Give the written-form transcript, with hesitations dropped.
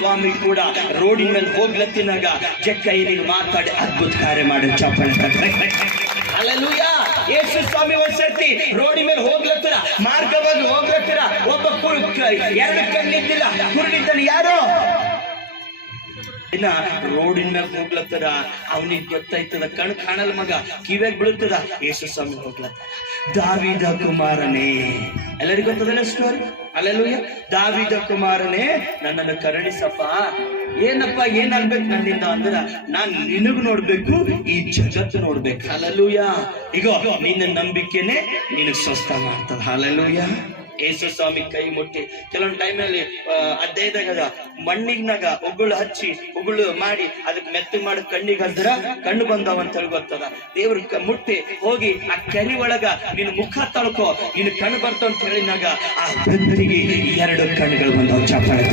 ಸ್ವಾಮಿ ಕೂಡ ರೋಡಿನ ಮೇಲೆ ಹೋಗ್ಲತ್ತಿನಾಗ ಜಕ್ಕಯ್ಯನಿಗೆ ಮಾತಾಡಿ ಅದ್ಭುತ ಕಾರ್ಯ ಮಾಡಿ ಚಪ್ಪಳೆ ಹಲ್ಲೆಲೂಯಾ. ಯೇಸು ಸ್ವಾಮಿ ಒಂದ್ಸರ್ತಿ ರೋಡಿ ಮೇಲೆ ಹೋಗ್ಲತ್ತರ, ಮಾರ್ಗವಾಗಿ ಹೋಗ್ಲತ್ತರ. ಒಬ್ಬ ಎರಡು ಕಣ್ಣಿದ್ದಿಲ್ಲ, ಕುರುಡಿದ್ದಾನೆ. ಯಾರು ಇನ್ನ ರೋಡಿನ ಮೇಲೆ ಹೋಗ್ಲತ್ತದ, ಅವನಿಗೆ ಗೊತ್ತಾಯ್ತದ, ಕಣ್ ಕಾಣಲ್ ಮಗ, ಕಿವ್ಯಾಗ ಬೀಳುತ್ತದ. ಯೇಸು ಸ್ವಾಮಿ ಹೋಗ್ಲತ್ತ, ದಾವೀದ ಕುಮಾರನೇ, ಎಲ್ಲರಿಗೂ ಗೊತ್ತದಲ್ಲ ಸ್ಟೋರಿ. ಹಲ್ಲೆಲೂಯಾ. ದಾವೀದ ಕುಮಾರನೇ, ನನ್ನನ್ನು ಕರುಣಿಸಪ್ಪ. ಏನಪ್ಪ ಏನಾಗ್ಬೇಕು ನನ್ನಿಂದ ಅಂದ್ರ, ನಾನ್ ನಿನಗ್ ನೋಡ್ಬೇಕು, ಈ ಜಗತ್ತು ನೋಡ್ಬೇಕು. ಹಲ್ಲೆಲೂಯಾ. ಈಗ ನಿನ್ನ ನಂಬಿಕೆನೆ ನಿನಗ್ ಸ್ವಸ್ಥ ಮಾಡ್ತದ. ಹಲ್ಲೆಲೂಯಾ. ಯೇಸು ಸ್ವಾಮಿ ಕೈ ಮುಟ್ಟಿ ಕೆಲವೊಂದು ಟೈಮ್ನಲ್ಲಿ ಅಧ್ಯಾಯದಾಗ ಮಣ್ಣಿಗ್ನಾಗ ಉಗುಳು ಹಚ್ಚಿ ಉಗುಳು ಮಾಡಿ ಅದಕ್ಕೆ ಮೆತ್ತಗೆ ಮಾಡಿ ಕಣ್ಣಿಗೆ ಹಚ್ಚಿದ್ರ ಕಣ್ಣು ಬಂದಾವ ಅಂತ ಹೇಳಿ ಗೊತ್ತದ. ದೇವ್ರ ಮುಟ್ಟಿ ಹೋಗಿ ಆ ಕೆರಿ ಒಳಗ ನಿನ್ ಮುಖ ತಳ್ಕೊ, ನಿನ್ ಕಣ್ಣು ಬರ್ತಾವ ಅಂತ ಹೇಳಿನಾಗ ಆ ವ್ಯಕ್ತಿಗೆ 2 ಕಣ್ಣುಗಳು ಬಂದವು. ಚಪ್ಪಾಳೆ.